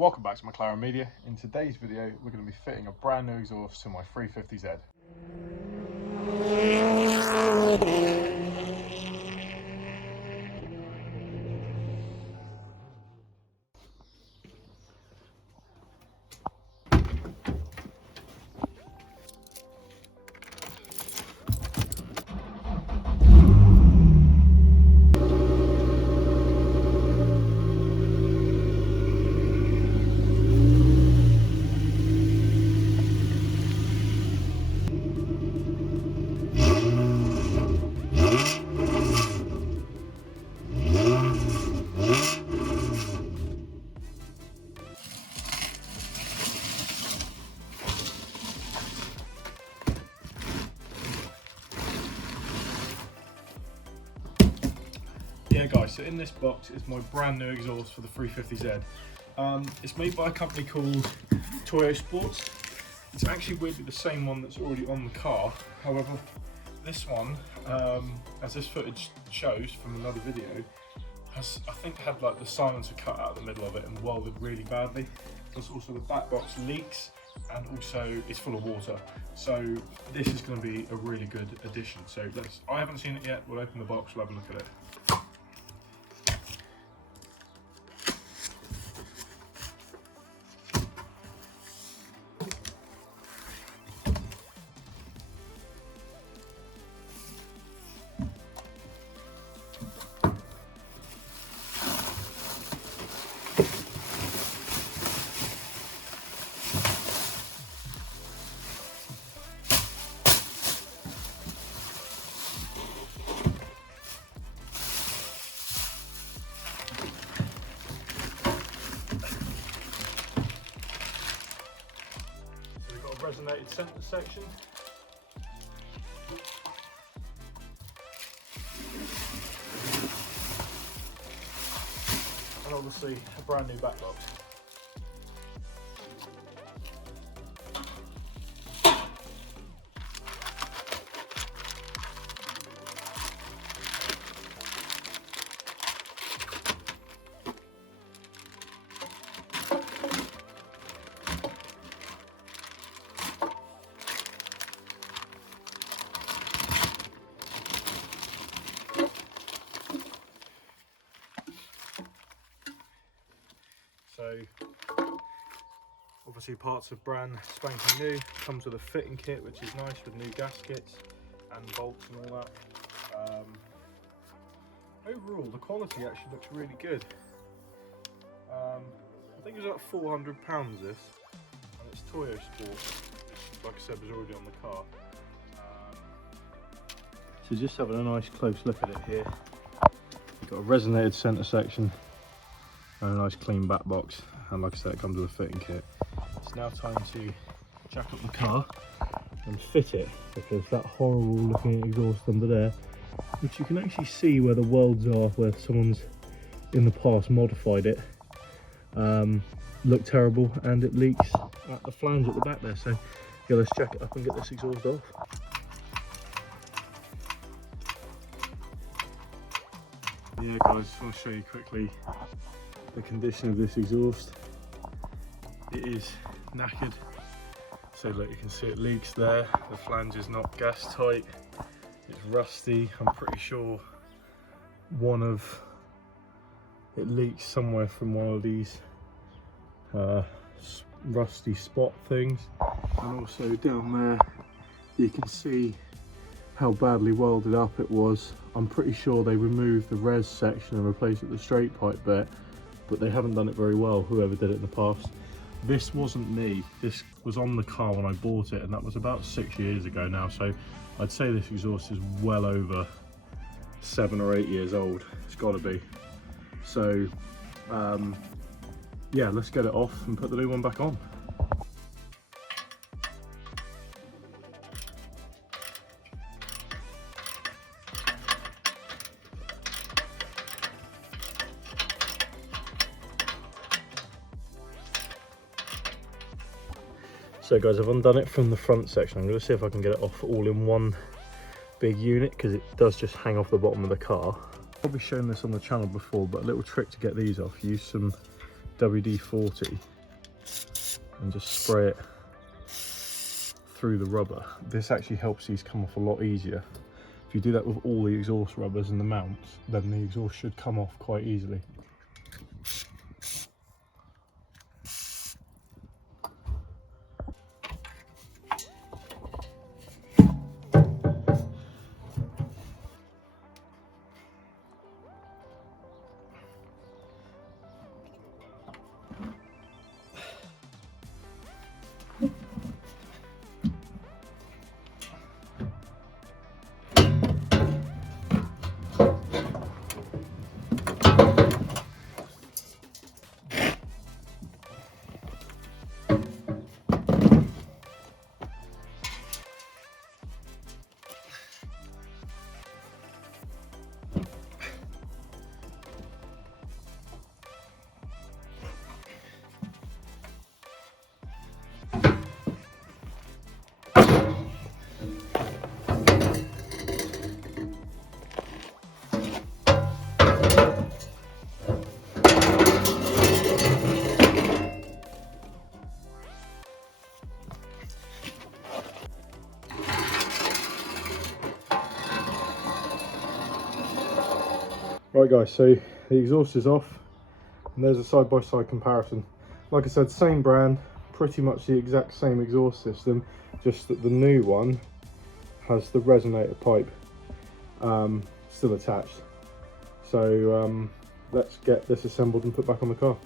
Welcome back to McLaren Media. In today's video we're going to be fitting a brand new exhaust to my 350Z. Yeah guys, so in this box is my brand new exhaust for the 350Z. It's made by a company called Toyo Sports. It's actually weirdly the same one that's already on the car. However, this one, as this footage shows from another video, has I think had like the silencer cut out of the middle of it and welded really badly. Plus also the back box leaks and also it's full of water. So this is going to be a really good addition. So I haven't seen it yet. We'll open the box, we'll have a look at it. Resonated centre section. And obviously a brand new back box. So obviously parts of brand spanking new, comes with a fitting kit which is nice with new gaskets and bolts and all that. Overall the quality actually looks really good. I think it's about £400 this, and it's Toyo Sports, which like I said was already on the car. So just having a nice close look at it here, you've got a resonated centre section and a nice clean back box, and like I said it comes with a fitting kit. It's now time to jack up the car and fit it, because that horrible looking exhaust under there, which you can actually see where the welds are, where someone's in the past modified it, looked terrible, and it leaks at the flange at the back there. So yeah, let's jack it up and get this exhaust off. Yeah guys, just want to show you quickly the condition of this exhaust. It is knackered, so look, you can see it leaks there, the flange is not gas tight, it's rusty. I'm pretty sure it leaks somewhere from one of these rusty spot things, and also down there you can see how badly welded up it was. I'm pretty sure they removed the res section and replaced it with the straight pipe bit, but they haven't done it very well, whoever did it in the past. This wasn't me, this was on the car when I bought it, and that was about 6 years ago now, so I'd say this exhaust is well over 7 or 8 years old. It's got to be. So yeah, let's get it off and put the new one back on. So guys, I've undone it from the front section. I'm going to see if I can get it off all in one big unit, because it does just hang off the bottom of the car. I've probably shown this on the channel before, but a little trick to get these off: use some WD-40 and just spray it through the rubber. This actually helps these come off a lot easier. If you do that with all the exhaust rubbers and the mounts, then the exhaust should come off quite easily. Right guys, so the exhaust is off and there's a side-by-side comparison. Like I said, same brand, pretty much the exact same exhaust system, just that the new one has the resonator pipe still attached. So let's get this assembled and put back on the car.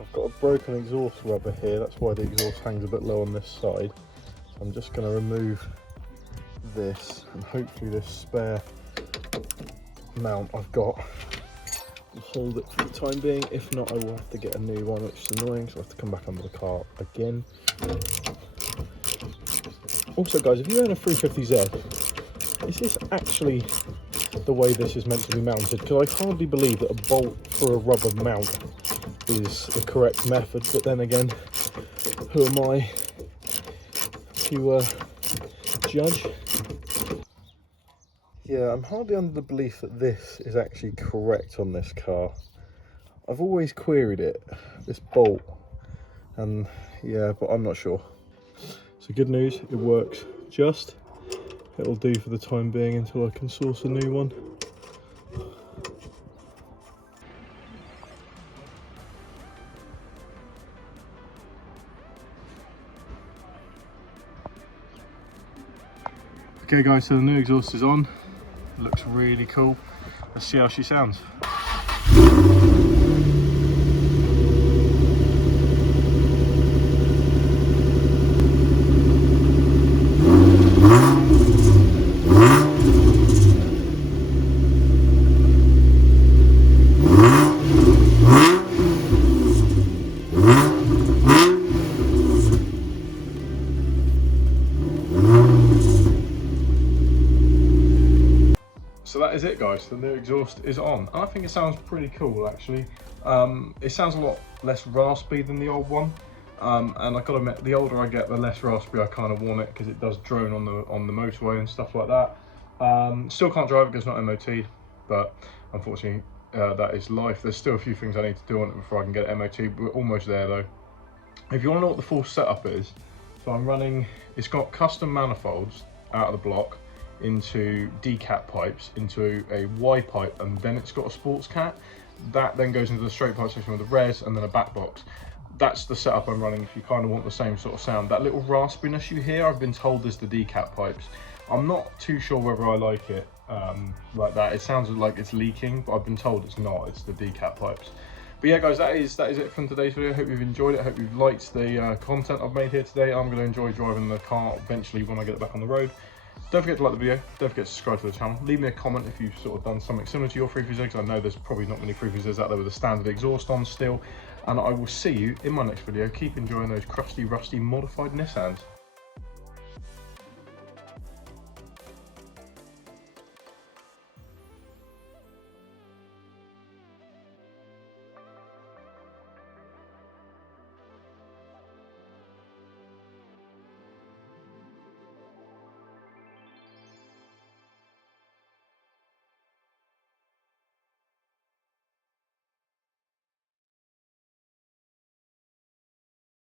I've got a broken exhaust rubber here, that's why the exhaust hangs a bit low on this side. So I'm just going to remove this, and hopefully this spare mount I've got hold it for the time being. If not, I will have to get a new one, which is annoying, so I have to come back under the car again. Also guys, if you own a 350Z, is this actually the way this is meant to be mounted? Because I hardly believe that a bolt for a rubber mount is the correct method, but then again, who am I to judge? Yeah, I'm hardly under the belief that this is actually correct on this car. I've always queried it, this bolt, and yeah, but I'm not sure. So good news, it works just. It'll do for the time being until I can source a new one. Okay guys, so the new exhaust is on. It looks really cool. Let's see how she sounds. So that is it guys, the new exhaust is on. I think it sounds pretty cool actually. It sounds a lot less raspy than the old one. And I've got to admit, the older I get, the less raspy I kind of want it, because it does drone on the motorway and stuff like that. Still can't drive it because it's not MOT'd, but unfortunately that is life. There's still a few things I need to do on it before I can get it MOT'd. We're almost there though. If you want to know what the full setup is, so I'm running, it's got custom manifolds out of the block into decap pipes, into a Y pipe, and then it's got a sports cat. That then goes into the straight pipe section with a res and then a back box. That's the setup I'm running if you kind of want the same sort of sound. That little raspiness you hear, I've been told is the decap pipes. I'm not too sure whether I like it like that. It sounds like it's leaking, but I've been told it's not, it's the decap pipes. But yeah guys, that is it from today's video. I hope you've enjoyed it. I hope you've liked the content I've made here today. I'm going to enjoy driving the car eventually when I get it back on the road. Don't forget to like the video, don't forget to subscribe to the channel. Leave me a comment if you've sort of done something similar to your 350Z, because I know there's probably not many 350Zs out there with a standard exhaust on still. And I will see you in my next video. Keep enjoying those crusty, rusty, modified Nissans.